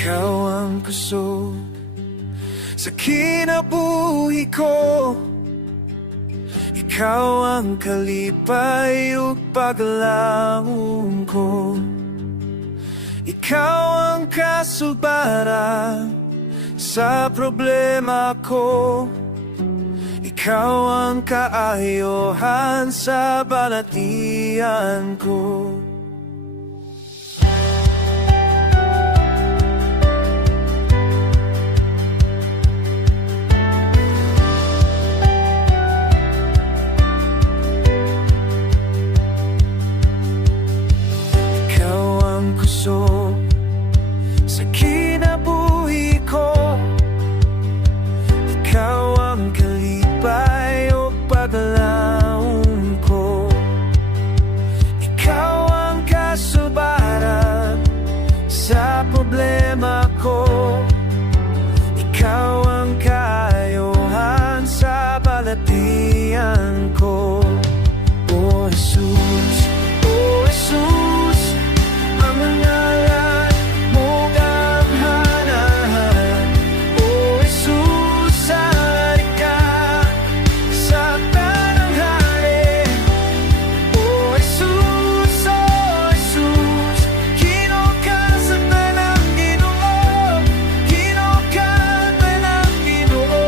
Ikaw ang kusog sa kinabuhi ko. Ikaw ang kalipay ug paglangon ko. Ikaw ang kasubara sa problema ko. Ikaw ang kaayohan sa balatian ko. Kusog sa kinabuhi ko. Ikaw ang kalipay o paglaon ko. Ikaw ang kasubara sa problema ko. Ikaw ang kaayohan sa balatian ko. O Jesus, O Jesus, ang ngalan mo gamhanan. O Jesus, hari ka sa tananghari. O Jesus, Ginoo ka sa tanang Ginoo. Ginoo ka tanang Ginoo.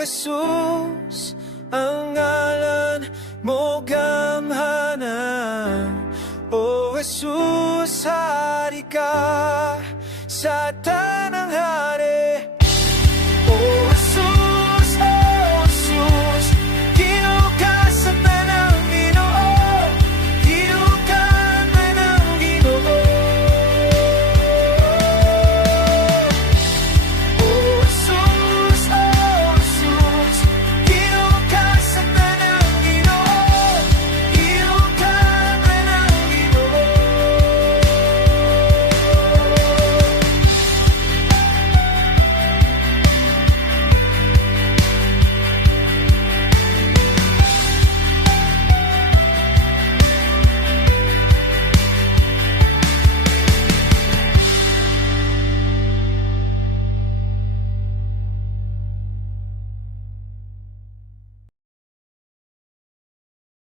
Jesus, ang ngalan mo gamhanan. O Jesus, hari ka